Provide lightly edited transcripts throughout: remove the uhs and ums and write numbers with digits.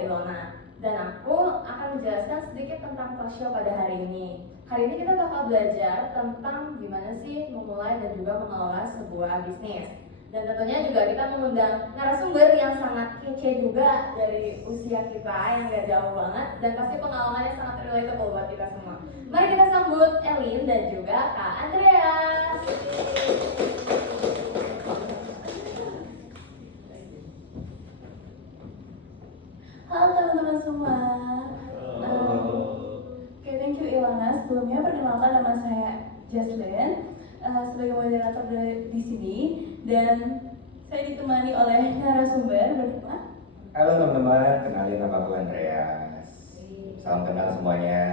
Ilona dan aku akan menjelaskan sedikit tentang talk show pada hari ini. Hari ini kita bakal belajar tentang gimana sih memulai dan juga mengelola sebuah bisnis. Dan tentunya juga kita mengundang narasumber yang sangat kece juga dari usia kita yang gak jauh banget dan pasti pengalamannya sangat relatable buat kita semua. Mari kita sambut Elin dan juga Kak Andreas. Halo teman-teman semua. Oke, thank you Ilona. Sebelumnya perkenalkan nama saya Jaslyn sebagai moderator di sini dan saya ditemani oleh narasumber bernama. Halo teman-teman, kenalin nama aku Andreas. Salam kenal semuanya.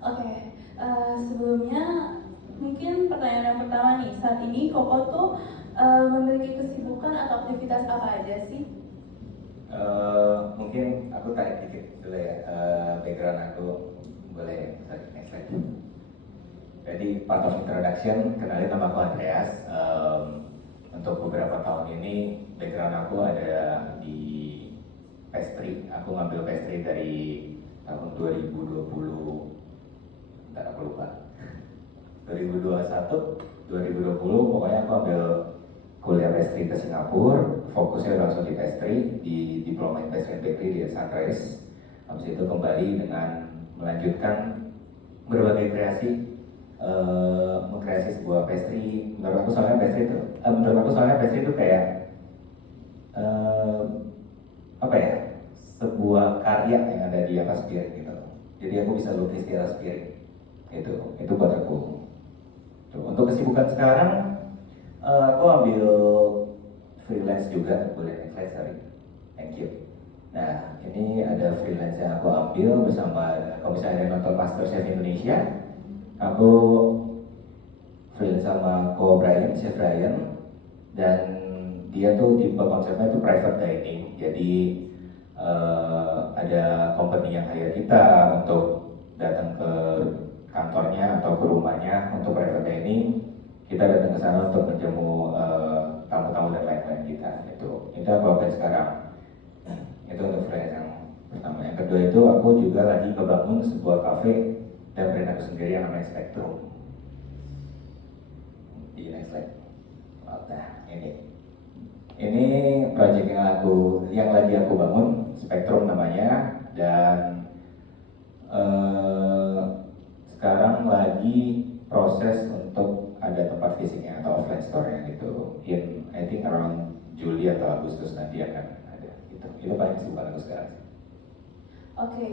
Oke, sebelumnya mungkin pertanyaan yang pertama nih, saat ini Koko tuh memiliki kesibukan atau aktivitas apa aja sih? Mungkin aku tarik dikit dulu ya, background aku boleh next slide. Jadi part of introduction, kenalin nama aku Andreas. Untuk beberapa tahun ini background aku ada di pastry. Aku ngambil pastry dari tahun 2020, ntar aku lupa. 2021, 2020, pokoknya aku ambil kuliah pastry ke Singapura, fokusnya langsung di pastry, di diploma in pastry and bakery di Sunrise. Habis itu kembali dengan melanjutkan berbagai kreasi, mengkreasi sebuah pastry. Menurut aku soalnya pastry itu kayak apa ya, sebuah karya yang ada di atas piring gitu. Jadi aku bisa lukis di atas piring. Itu buat aku. Untuk kesibukan sekarang, aku ambil freelance juga, boleh next slide, sorry. Thank you. Nah, ini ada freelance yang aku ambil bersama, kalau misalnya ada nonton MasterChef Indonesia, aku freelance sama Ko Brian, Chef Brian, dan dia tuh tipe konsepnya itu private dining. Jadi ada company yang hire kita untuk datang ke kantornya atau ke rumahnya untuk private dining. Kita datang ke sana untuk menjamu tamu-tamu dan lain-lain kita. Itu aku lakukan sekarang. Itu untuk freelance yang pertama. Yang kedua itu aku juga lagi ngebangun sebuah cafe dan brand aku sendiri yang namanya Spectrum. Di next slide. Nah, ini project yang lagi aku bangun, Spectrum namanya, dan sekarang lagi proses untuk ada tempat fisiknya atau offline store-nya gitu. I think around Juli atau Agustus nanti akan ada gitu. Itu paling kesibukan aku sekarang. Oke,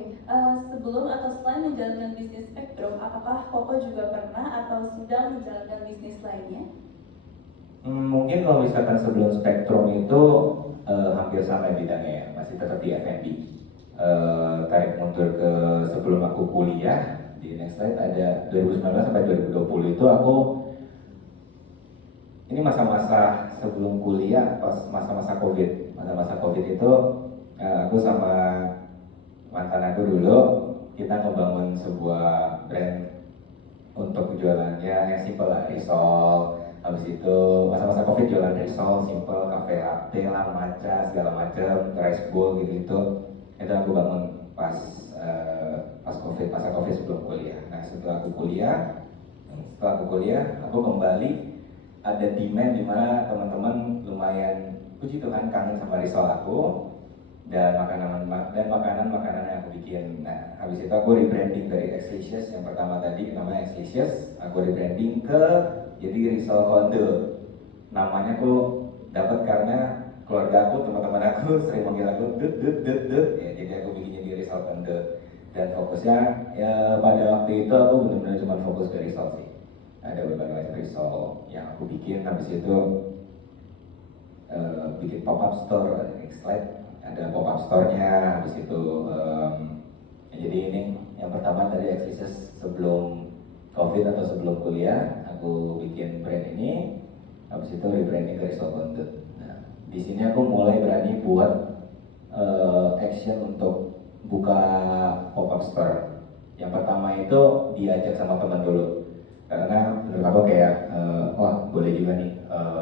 sebelum atau selain menjalankan bisnis Spectrum, apakah Koko juga pernah atau sedang menjalankan bisnis lainnya? Mungkin kalau misalkan sebelum Spectrum itu hampir sama bidangnya ya, masih tetap di F&B. Tarik mundur ke sebelum aku kuliah, di next slide ada 2019 sampai 2020 itu aku, ini masa-masa sebelum kuliah, pas masa-masa COVID itu aku sama mantan aku dulu, kita ngebangun sebuah brand untuk jualannya yang simple lah, risol. Habis itu masa-masa COVID jualan risol, simple, cafe latte lah, matcha, segala macam, rice bowl gitu. Itu aku bangun pas COVID, masa COVID sebelum kuliah. Nah setelah aku kuliah, aku kembali ada demand di mana teman-teman lumayan, puji Tuhan, kangen sama risol aku dan makanan yang aku bikin. Nah habis itu aku rebranding dari Exlicious yang pertama tadi namanya Exlicious, aku rebranding ke jadi risol konde. Namanya aku dapat karena keluarga aku, teman-teman aku sering manggil aku dut ya, jadi aku bikin jadi risol konde. Dan fokusnya ya pada waktu itu aku benar-benar cuma fokus ke risol sih. Ada berbagai macam risol yang aku bikin. Habis itu bikin pop-up store, next slide. Ada pop-up store-nya. Habis itu jadi ini yang pertama tadi Exlicious sebelum COVID atau sebelum kuliah, aku bikin brand ini. Habis itu rebranding ke Risol Konde. Nah, di sini aku mulai berani buat action untuk buka pop-up store. Yang pertama itu diajak sama teman dulu, karena menurut aku kayak wah boleh juga nih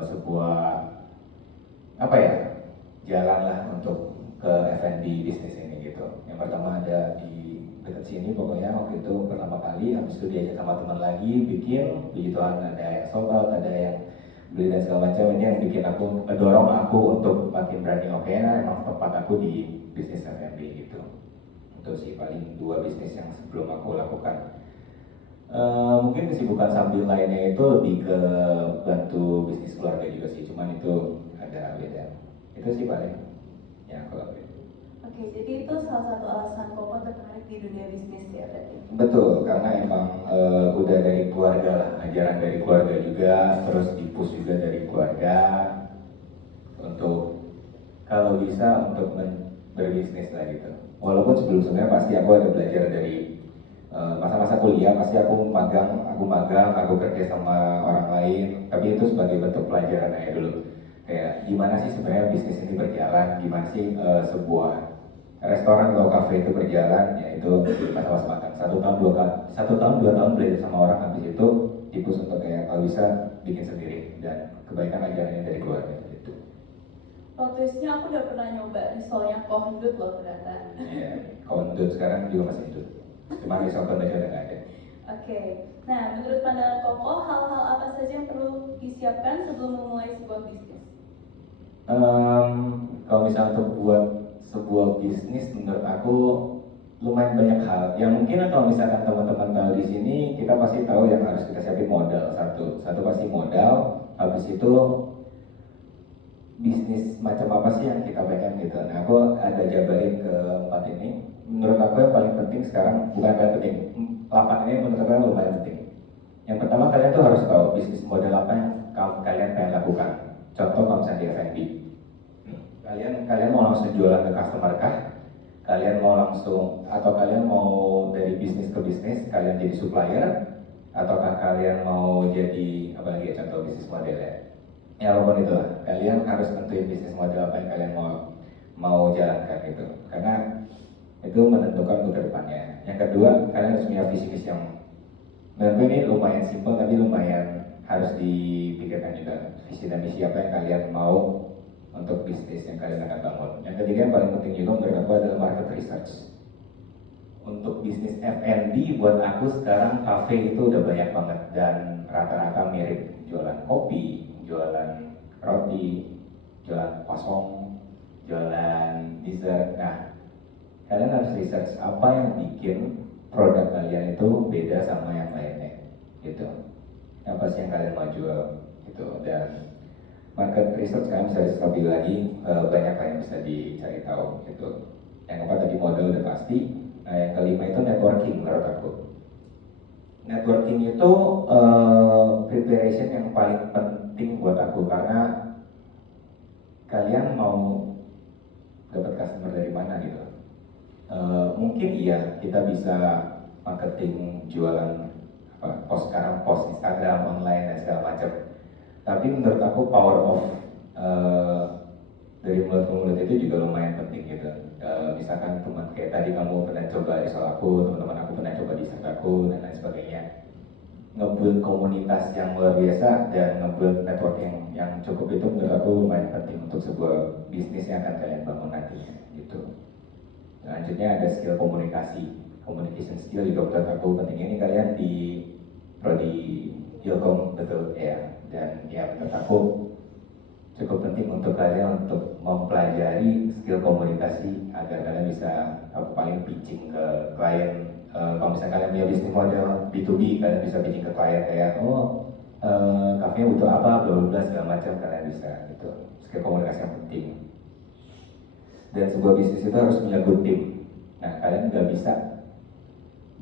sebuah apa ya, jalan lah untuk ke F&B bisnis ini gitu. Yang pertama ada di dekat sini pokoknya waktu itu pertama kali, habis itu diajak sama teman lagi bikin, puji Tuhan ada yang sold out, ada yang beli dan segala macam. Ini yang bikin aku, ngedorong aku untuk makin berani, oke emang tempat aku di bisnis F&B gitu. Itu sih paling dua bisnis yang sebelum aku lakukan. Mungkin kesibukan sambil lainnya itu lebih ke bantu bisnis keluarga juga sih, cuman itu ada beda. Itu sih paling ya kalau gitu. Oke, jadi itu salah satu alasan Koko tertarik di dunia bisnis ya berarti? Betul, karena emang udah dari keluarga lah, ajaran dari keluarga juga, terus dipush juga dari keluarga untuk kalau bisa untuk berbisnis lah gitu. Walaupun sebelumnya pasti aku ada belajar dari masa-masa kuliah, pasti aku magang, aku kerja sama orang lain, tapi itu sebagai bentuk pelajaran aja dulu. Kayak gimana sih sebenarnya bisnis ini berjalan, gimana sih sebuah restoran atau kafe itu berjalan, yaitu di masa-masa magang 1 tahun 2 tahun belajar sama orang, habis itu dipus untuk kayak kalau bisa bikin sendiri dan kebaikan ajarannya dari keluarga gitu. Waktu aku udah pernah nyoba risolnya Kohdut loh ternyata. Iya, kalau untuk sekarang juga masih hidup, cuma risol aja udah nggak ada. Oke, nah menurut pandangan Koko, hal-hal apa saja yang perlu disiapkan sebelum memulai sebuah bisnis? Kalau misalnya untuk buat sebuah bisnis, menurut aku lumayan banyak hal. Yang mungkin kalau misalkan teman-teman tahu di sini, kita pasti tahu yang harus kita siapin modal satu pasti modal. Habis itu bisnis macam apa sih yang kita pengen gitu. Nah, aku ada jabarin ke 4 ini. Menurut aku yang paling penting sekarang, bukan paling penting, 8 ini menurut aku yang lumayan penting. Yang pertama, kalian tuh harus tahu bisnis model apa yang kalian pengen lakukan. Contoh kalau misalnya di F&B, kalian mau langsung jualan ke customer kah? Kalian mau langsung, atau kalian mau dari bisnis ke bisnis, kalian jadi supplier, ataukah kalian mau jadi apa lagi ya, contoh bisnis modelnya? Ya apapun itu lah, kalian harus tentuin bisnis model apa yang kalian mau jalankan gitu, karena itu menentukan untuk kedepannya. Yang kedua, kalian harus punya visi misi yang menurutku ini lumayan simpel tapi lumayan harus dipikirkan juga, visi dan misi apa yang kalian mau untuk bisnis yang kalian akan bangun. Yang ketiga yang paling penting juga menurut aku adalah market research. Untuk bisnis F&B buat aku sekarang kafe itu udah banyak banget dan rata-rata mirip, jualan kopi, jualan roti, jualan kosong, jualan dessert. Nah, kalian harus research apa yang bikin produk kalian itu beda sama yang lainnya gitu. Apa sih yang kalian mau jual gitu. Dan market research kalian bisa stabil lagi, banyak yang bisa dicari tahu gitu. Yang keempat tadi modal udah pasti. Nah, yang kelima itu networking menurut aku. Networking itu preparation yang paling penting buat aku, karena kalian mau dapat customer dari mana gitu. Mungkin iya kita bisa marketing, jualan post sekarang, post Instagram, online dan segala macam. Tapi menurut aku power of dari mulut ke mulut itu juga lumayan penting gitu. Misalkan teman kayak tadi kamu pernah coba risol aku, teman-teman aku pernah coba dessert aku dan lain sebagainya. Ngebuild komunitas yang luar biasa dan ngebuild networking yang cukup itu menurut aku lumayan penting untuk sebuah bisnis yang akan kalian bangun nantinya gitu. Selanjutnya ada skill komunikasi, communication skill juga menurut aku penting. Ini kalian di prodi Ilkom betul ya, dan ya menurut aku cukup penting untuk kalian untuk mempelajari skill komunikasi agar kalian bisa paling pitching ke klien. Kalau misalnya kalian punya bisnis model B2B, kalian bisa pitching ke klien kayak kafenya butuh apa, bla bla segala macam, kalian bisa gitu. Skill komunikasi yang penting. Dan sebuah bisnis itu harus punya good team. Nah, kalian nggak bisa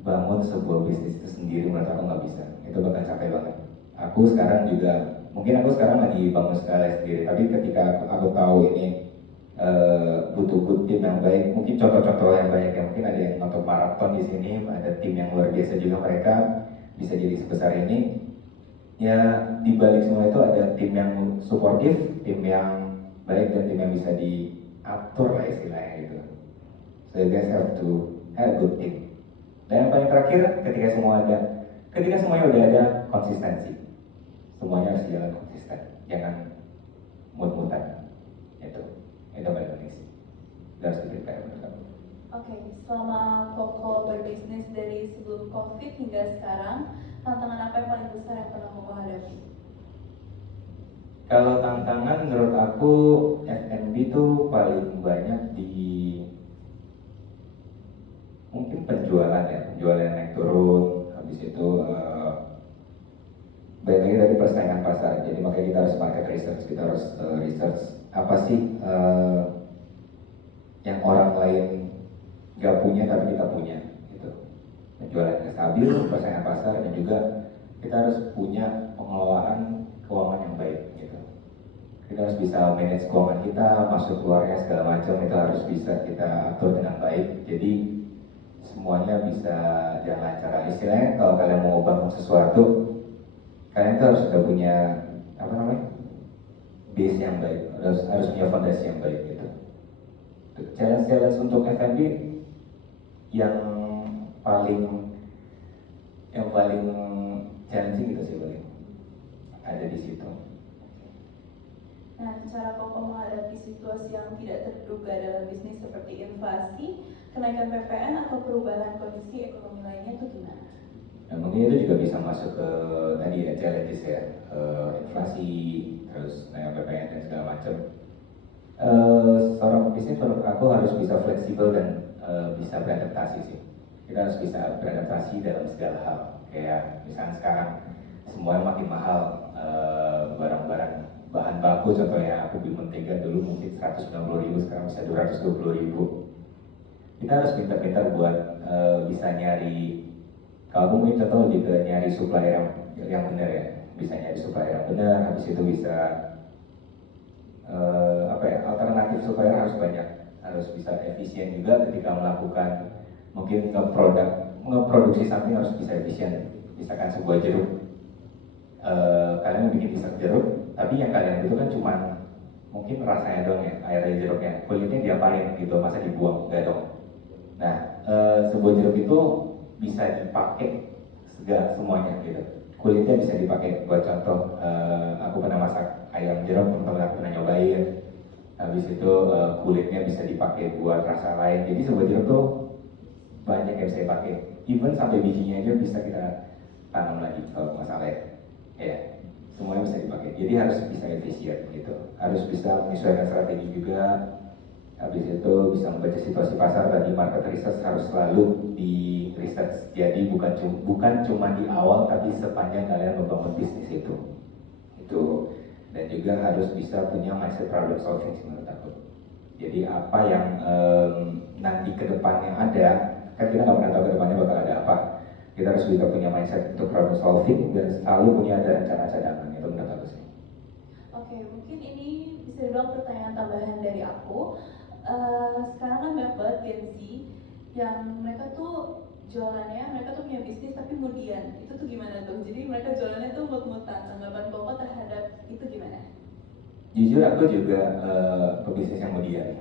bangun sebuah bisnis itu sendiri, menurut aku nggak bisa. Itu bakal capek banget. Aku sekarang juga, mungkin aku sekarang lagi bangun skala sendiri, tapi ketika aku tahu ini butuh good team yang baik, mungkin contoh-contoh yang baik ya, mungkin ada yang nonton maraton di sini, ada tim yang luar biasa juga, mereka bisa jadi sebesar ini. Ya di balik semua itu ada tim yang suportif, tim yang baik, dan tim yang bisa diatur lah istilahnya gitu. So you guys have to have a good team. Dan yang paling terakhir, ketika semuanya udah ada, konsistensi. Semuanya harus jalan konsisten, jangan mut-mutan. selama Koko berbisnis dari sebelum COVID hingga sekarang, tantangan apa yang paling besar yang pernah Koko hadapi? Kalau tantangan menurut aku F&B tuh paling banyak di mungkin penjualan ya, penjualan yang naik turun, habis itu balik lagi dari persaingan pasar. Jadi makanya kita harus market research, kita harus research apa sih yang orang lain nggak punya tapi kita punya gitu. Penjualan yang stabil, persaingan pasar, dan juga kita harus punya pengelolaan keuangan yang baik gitu. Kita harus bisa manage keuangan kita, masuk keluarnya segala macam itu harus bisa kita atur dengan baik. Jadi semuanya bisa jalan lancar. Istilahnya kalau kalian mau bangun sesuatu, kalian tuh harus sudah punya apa namanya base yang baik, harus punya fondasi yang baik gitu. Challenge untuk F&B yang paling challenging gitu sih paling ada di situ. Nah, cara Koko menghadapi situasi yang tidak terduga dalam bisnis seperti inflasi, kenaikan PPN atau perubahan kondisi ekonomi lainnya itu gimana? Nah, mungkin itu juga bisa masuk ke tadi ya challenges ya, inflasi, terus naik PPN dan segala macam. Seorang bisnis menurut aku harus bisa fleksibel dan bisa beradaptasi sih. Kita harus bisa beradaptasi dalam segala hal. Kayak misalnya sekarang semuanya makin mahal, barang-barang bahan baku contohnya aku beli mentega dulu mungkin 190.000, sekarang bisa 220.000. Kita harus pintar-pintar buat bisa nyari, kalau aku mungkin contoh lebih ke nyari supplier yang benar ya, bisa nyari supplier yang benar, habis itu bisa alternatif supplier harus banyak, harus bisa efisien juga ketika melakukan mungkin ngeproduksi something harus bisa efisien. Misalkan sebuah jeruk, kalian bikin pisang jeruk, tapi yang kalian butuh kan cuma mungkin rasanya dong ya, air jeruknya, kulitnya diapain gitu, masa dibuang, enggak dong. Nah, sebuah jeruk itu bisa dipakai semuanya gitu. Kulitnya bisa dipakai, buat contoh, aku pernah masak ayam jeruk, teman-teman aku pernah nyobain. Habis itu kulitnya bisa dipakai buat rasa lain. Jadi sebuah jeruk tuh banyak yang bisa dipakai. Even sampai bijinya aja bisa kita tanam lagi kalau masalah ya. Semuanya bisa dipakai. Jadi harus bisa efisien gitu. Harus bisa menyesuaikan strategi juga. Habis itu bisa membaca situasi pasar, tadi market research harus selalu di research. Jadi bukan cuma di awal tapi sepanjang kalian membangun bisnis itu. Dan juga harus bisa punya mindset problem solving sih menurut aku. Jadi apa yang nanti ke depannya ada, kan kita nggak pernah tahu ke depannya bakal ada apa. Kita harus juga punya mindset untuk problem solving dan selalu punya ada rencana cadangan, itu menurut aku sih. Oke, mungkin ini bisa dibilang pertanyaan tambahan dari aku. Sekarang kan banyak banget Gen Z yang mereka tuh jualannya, mereka tuh punya bisnis tapi kemudian itu tuh gimana tuh? Jadi mereka jualannya tuh mut-mutan. Tanggapan Koko terhadap itu gimana? Jujur aku juga pebisnis yang kemudian.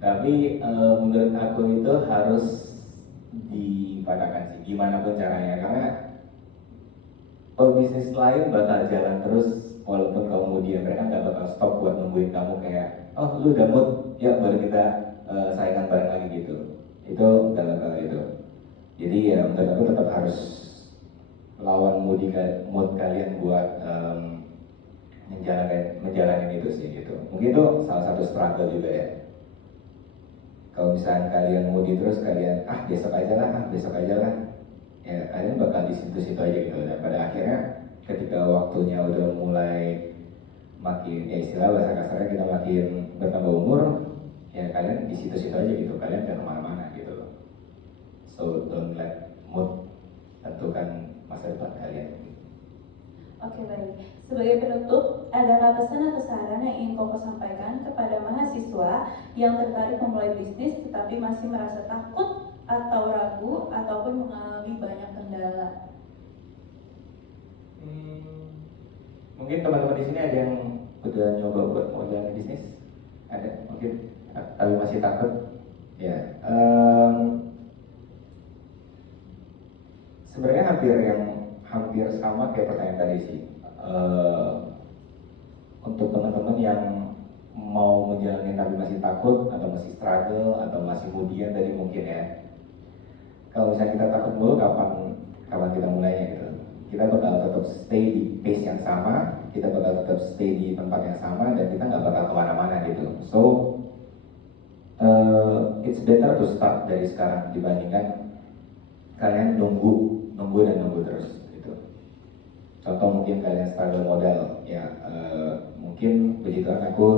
Tapi menurut aku itu harus dipadakan sih, gimana pun caranya, karena pebisnis lain bakal jalan terus walaupun kamu kemudian, mereka nggak bakal stop buat nungguin kamu kayak, oh lu udah mood, ya baru kita saingan bareng lagi gitu. Itu nggak bakal itu. Jadi ya menurut aku tetap harus lawan mood kalian buat menjalani itu sih gitu. Mungkin itu salah satu struggle juga ya. Kalau misalnya kalian moody terus, kalian besok aja lah, ya kalian bakal di situ-situ aja gitu. Dan pada akhirnya ketika waktunya udah mulai makin, ya istilah bahasa kasarnya kita makin bertambah umur, ya kalian di situ-situ aja gitu, kalian jangan kemana-mana gitu loh. So don't let mood tentukan masa depan kalian. Oke, baik. Sebagai penutup, adakah pesan atau saran yang ingin Koko sampaikan kepada mahasiswa yang tertarik memulai bisnis tetapi masih merasa takut atau ragu ataupun mengalami banyak kendala? Mungkin teman-teman di sini ada yang udah nyoba buat modal bisnis? Ada mungkin, tapi masih takut? Ya, sebenarnya hampir sama kayak pertanyaan tadi sih. Untuk teman-teman yang mau ngejalanin tapi masih takut atau masih struggle atau masih kemudian tadi mungkin ya. Kalau misalnya kita takut mulu, kapan kita mulainya gitu. Kita bakal tetap stay di pace yang sama, kita bakal tetap stay di tempat yang sama, dan kita nggak bakal kemana-mana gitu. So it's better to start dari sekarang dibandingkan kalian nunggu terus gitu. Contoh mungkin kalian struggle modal ya, mungkin puji Tuhan aku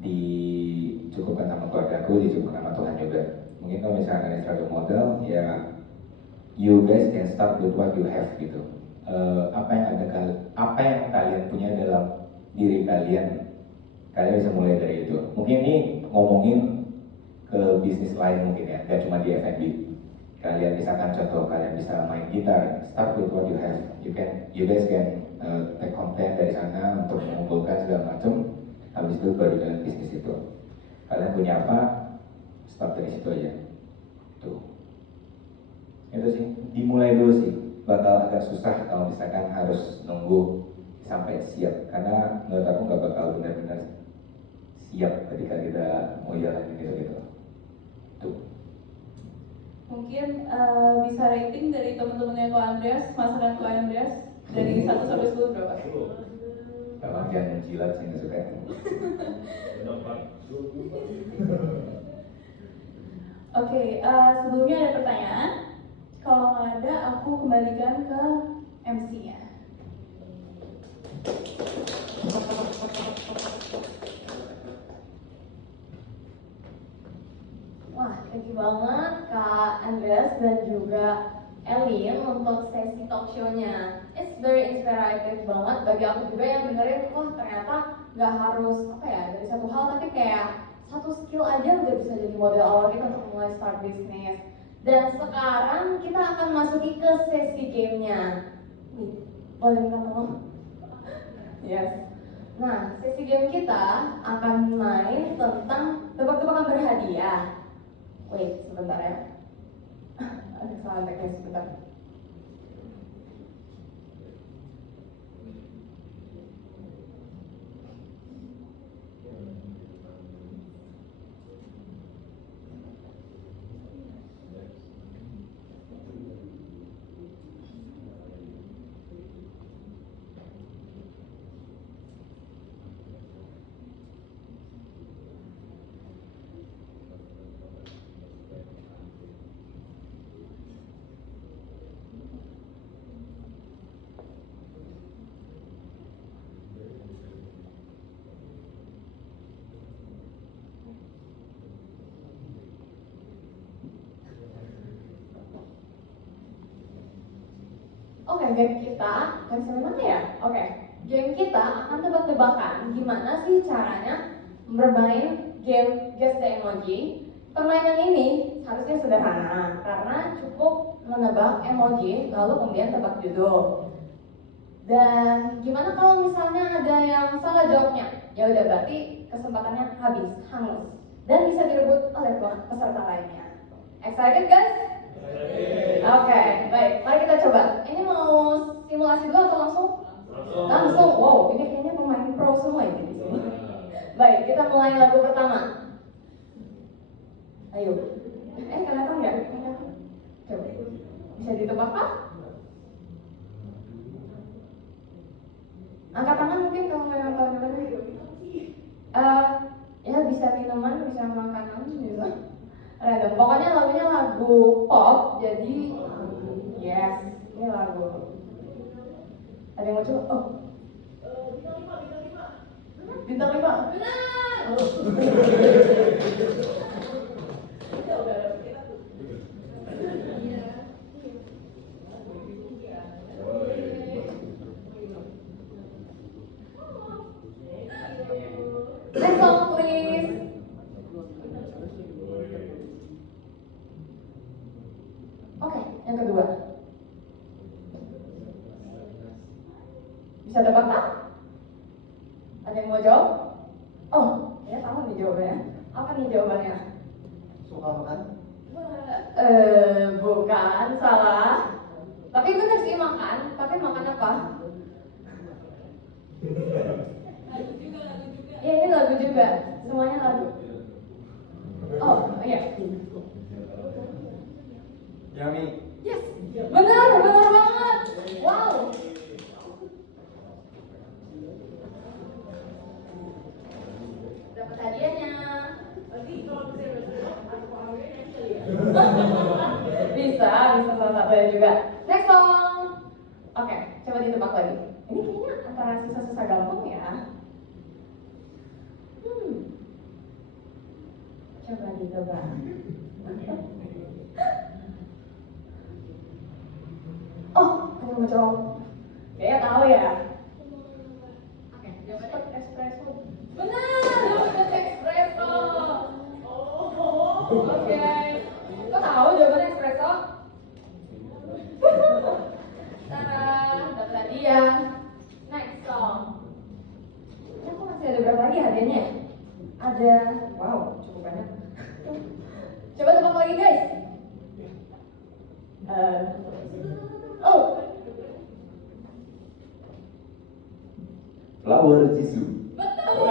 dicukupkan sama keluarga aku, dicukupkan sama Tuhan juga. Mungkin kalau misalnya kalian struggle modal ya, you guys can start with what you have gitu. Apa yang kalian punya dalam diri kalian bisa mulai dari itu. Mungkin ini ngomongin ke bisnis lain mungkin ya, gak cuma di F&B. Kalian misalkan contoh kalian bisa main gitar, start with what you have. You guys can take content dari sana untuk mengumpulkan segala macam. Habis itu baru jalan bisnis itu. Kalian punya apa? Start dari situ aja. Tuh. Itu sih, dimulai dulu sih. Bakal agak susah kalau misalkan harus nunggu sampai siap, karena menurut aku nggak bakal benar-benar siap ketika kita mau jalanin gitu. Tuh. Mungkin bisa rating dari teman-temannya Ko Andreas, masakan Ko Andreas dari 1 sampai 10 berapa? Kalau jangan menjilat sih nggak suka. Oke, sebelumnya ada pertanyaan. Kalau nggak ada, aku kembalikan ke MC-nya. Wah, thank you banget Kak Andreas dan juga Elin untuk sesi talk show-nya. It's very inspirative banget bagi aku juga yang dengerin, wah ternyata nggak harus dari satu hal, tapi kayak satu skill aja udah bisa jadi modal awal kita untuk mulai start bisnis. Dan sekarang kita akan masuki ke sesi gamenya. Boleh minta tolong? Yes. Nah, sesi game kita akan main tentang tebak-tebakan berhadiah. Wait, sebentar ya. Ada salah teknis sebentar. Oke, game kita, sampai mana ya? Oke, game kita akan tebak-tebakan gimana sih caranya bermain game Guess the Emoji. Permainan ini harusnya sederhana karena cukup menebak emoji lalu kemudian tebak judul. Dan gimana kalau misalnya ada yang salah jawabnya? Ya udah, berarti kesempatannya habis, hangus, dan bisa direbut oleh peserta lainnya. Excited guys? Oke, baik. Mari kita coba. Ini mau simulasi dulu atau langsung? Langsung. Wow, ini kayaknya pemain pro semua ini di sini. Baik, kita mulai lagu pertama. Ayo. Kelihatan nggak? Coba. Bisa ditebak kah? Angkat tangan mungkin kalau nggak tahu namanya. Ya bisa minuman, bisa makanan, bisa. Random. Pokoknya lagunya lagu pop, jadi yes, ini lagu. Ada yang mau coba? Oh, bintang 5. Benar. Next song please. Oke, yang kedua. Bisa tebak tak? Ada yang mau jawab? Oh, ya tahu nih jawabannya. Apa nih jawabannya? Suka makan? Bukan, salah. Tapi benar sih makan, tapi makan apa? Ya ini juga. Semuanya lagu. Oh, iya. Yami. Yes, benar banget. Wow. Dapat hadiahnya. Bisa salah satunya juga. Next song. Oke, coba ditebak lagi. Ini kayaknya antara susah-susah gampang ya. Coba ditebak. Oh, ada yang mau jawab. Kayaknya tahu ya. Oke, dapat espresso. Benar, dapat espresso. Oke. Kok tahu jawaban espresso? Tara, dapat hadiah. Next song. Ini aku masih ada berapa lagi hadiahnya? Ada, wow, cukup banyak. Coba tebak lagi guys. Oh, Flower Jisoo. betul.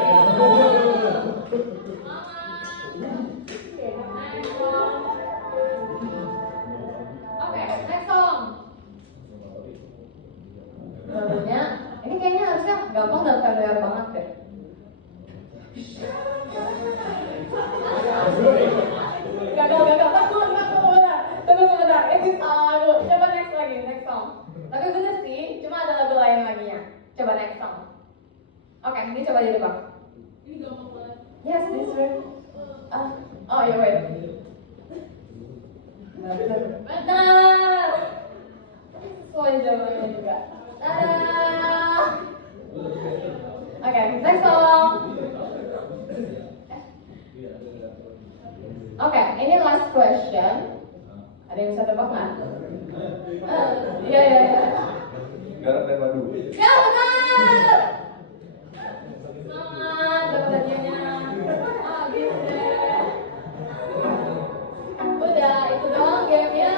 Oke, next song. Lagunya, ini kayaknya harusnya gampang dan familiar banget deh. Gagal, tunggu sebentar, ini salah lagu. Coba next lagi, next song. Lagu bener sih, cuma ada lagu lain laginya. Coba next song. Oke, ini coba ditebak. Ini gampang banget. Yes, this one. Oh ya wait. Benar. Sesuai jawabannya juga. Tada. Oke, next song. Oke, ini last question. Ada yang bisa tebak nggak? Iya. Garam dan madu. Ya benar. Selamat dapat hadiahnya. Habis deh. Udah, itu doang gamenya.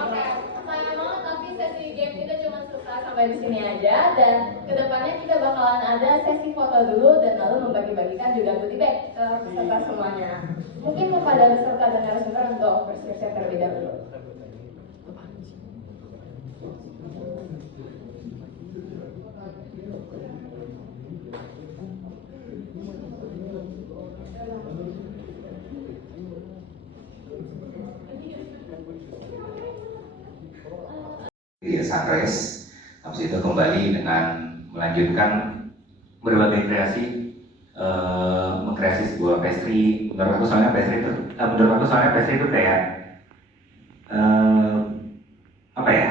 Oke, sayang banget tapi sesi game kita cuma selesai sampai di sini aja, dan kedepannya kita bakalan ada sesi foto dulu dan lalu membagi-bagikan juga goodie bag ke peserta semuanya. Mungkin kepada peserta dan narasumber untuk bersiap-siap terlebih dahulu. Di Sunrise, habis itu kembali dengan melanjutkan berbagai kreasi, mengkreasi sebuah pastry. Menurut aku soalnya pastry itu kayak apa ya,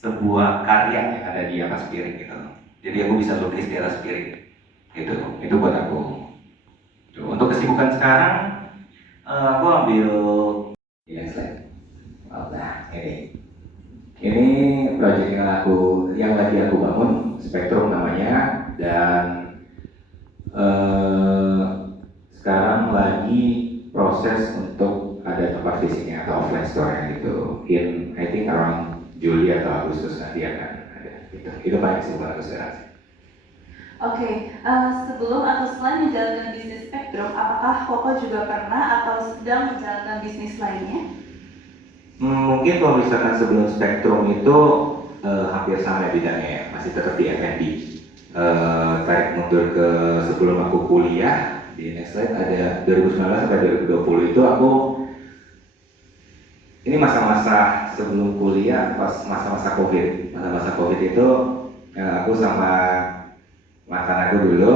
sebuah karya yang ada di atas piring gitu. Jadi aku bisa lukis di atas piring gitu. Itu buat aku. Untuk kesibukan sekarang, aku ambil slide. Nah, ini project yang lagi aku bangun, Spektrum namanya, dan sekarang lagi proses untuk ada tempat fisiknya atau offline store gitu. I think around Juli atau Agustus nanti akan ada. Itu paling kesibukan aku sekarang. Oke, sebelum atau selain menjalankan bisnis Spektrum, apakah Koko juga pernah atau sedang menjalankan bisnis lainnya? Mungkin kalau misalkan sebelum Spektrum itu hampir sama bidangnya ya, masih tetap di F&B. Tarik mundur ke sebelum aku kuliah, di next slide ada 2019 sampai 2020 itu aku, ini masa-masa sebelum kuliah, pas masa-masa COVID. Masa-masa COVID itu aku sama mantan aku dulu,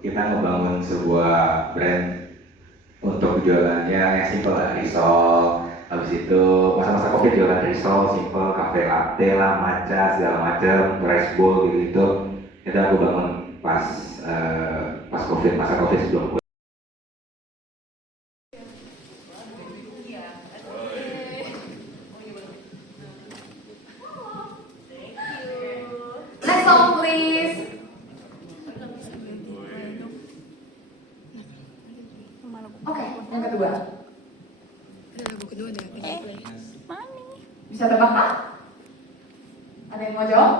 kita ngebangun sebuah brand untuk jualannya yang simple lah, risol. Habis itu masa-masa COVID jualan risol, simple, cafe latte lah, matcha, segala macam, rice bowl gitu. Itu aku bangun pas COVID, masa COVID sebelum kuliah. Next song please. Oke, yang kedua. Bisa tebak kan? Ada yang mau jawab?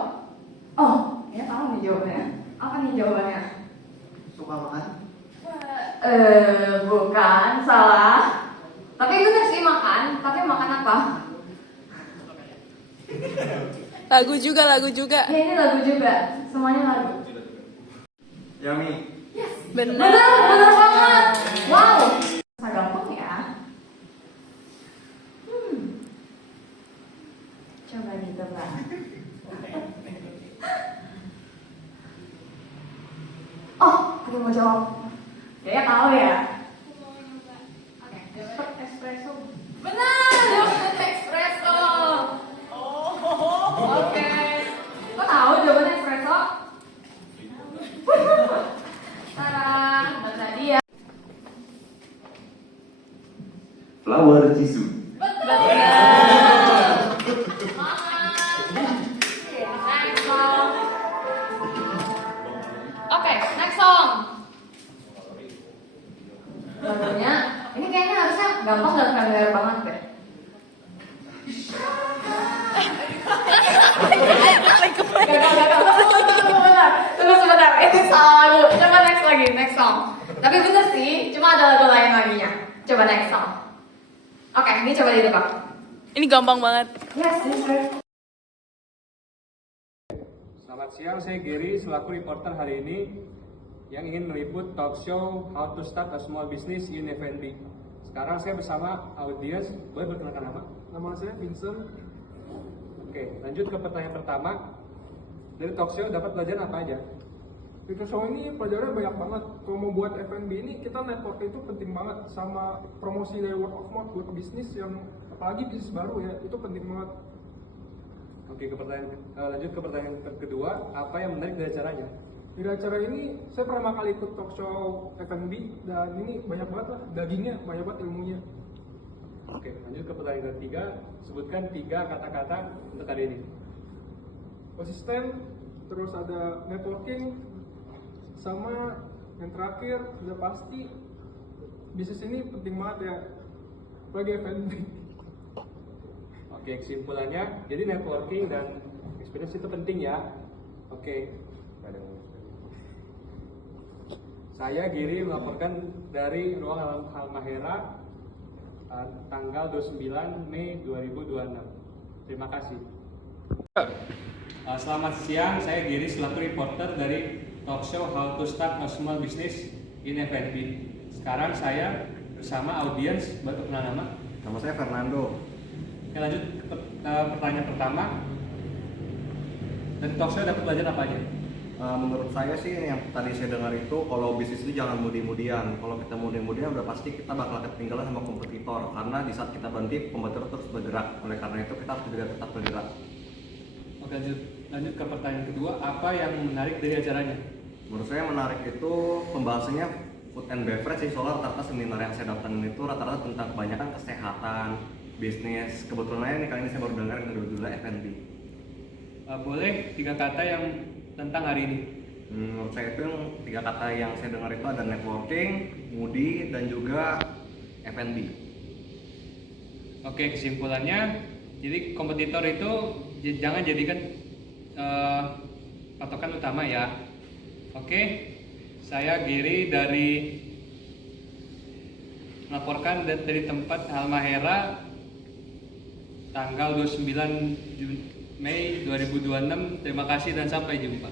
Oh, ya tahu nih jawabannya. Apa nih jawabannya? Suka makan? Bukan, salah. Tapi bener sih makan, tapi makan apa? Lagu juga. Ya ini lagu juga, semuanya lagu. Yummy. Benar. Bener banget. Wow. Sangat gampang ya. Coba ditebak. Oh, aku mau jawab. Kayaknya tahu ya. Oke, dapat espresso. Benar, dapat espresso. Oke. Kok tahu jawabannya espresso? Sekarang baca dia. Flower Jisoo. Betul. Next song. Oke, next song. Lagunya, ini kayaknya harusnya gampang dan familiar banget deh. Gagal. Tunggu sebentar. Itu salah lagu. Coba next lagi, next song. Tapi bener sih, cuma ada lagu lain laginya. Coba next song. Oke, ini coba ditebak. Ini gampang banget. Yes, sister. Selamat siang, saya Gary selaku reporter hari ini yang ingin meliput talk show How to Start a Small Business in F&B. Sekarang saya bersama audiens, boleh perkenalkan nama? Nama saya Vincent. Oke, lanjut ke pertanyaan pertama. Dari talk show dapat pelajaran apa aja? Di show ini pelajarannya banyak banget. Kalau mau buat F&B ini kita network itu penting banget, sama promosi dari word of mouth buat bisnis yang apalagi bisnis baru ya, itu penting banget. Oke, lanjut ke pertanyaan kedua. Apa yang menarik dari acaranya? Di acara ini saya pertama kali ikut talk show F&B dan ini banyak banget lah dagingnya, banyak banget ilmunya. Oke, lanjut ke pertanyaan ketiga. Sebutkan 3 kata-kata untuk hari ini. Konsisten, terus ada networking, sama yang terakhir udah pasti bisnis ini penting banget ya, apalagi F&B. Oke, kesimpulannya, jadi networking dan experience itu penting ya. Oke. Saya Giri melaporkan dari Ruang Halmahera tanggal 29 Mei 2026. Terima kasih. Selamat siang, saya Giri selaku reporter dari talk show How to Start a Small Business in F&B. Sekarang saya bersama audiens, baru kenal nama? Nama saya Fernando. Oke, lanjut ke pertanyaan pertama. Dari talk show dapat pelajaran apa aja? Menurut saya sih yang tadi saya dengar itu kalau bisnis itu jangan mudi-mudian. Kalau kita mudi-mudian udah pasti kita bakal ketinggalan sama kompetitor. Karena di saat kita berhenti, kompetitor terus bergerak. Oleh karena itu kita harus juga tetap bergerak. Oke, lanjut ke pertanyaan kedua. Apa yang menarik dari acaranya? Menurut saya menarik itu pembahasannya food and beverage sih. Soalnya rata-rata seminar yang saya datangin itu rata-rata tentang kebanyakan kesehatan, bisnis. Kebetulan aja nih kali ini saya baru dengar yang kedua F&B. Boleh 3 kata yang tentang hari ini? Menurut saya itu yang 3 kata yang saya dengar itu ada networking, moody, dan juga F&B. Oke, kesimpulannya, jadi kompetitor itu jangan jadikan patokan utama ya. Oke, saya Giri melaporkan dari tempat Halmahera tanggal 29 Mei 2026. Terima kasih dan sampai jumpa.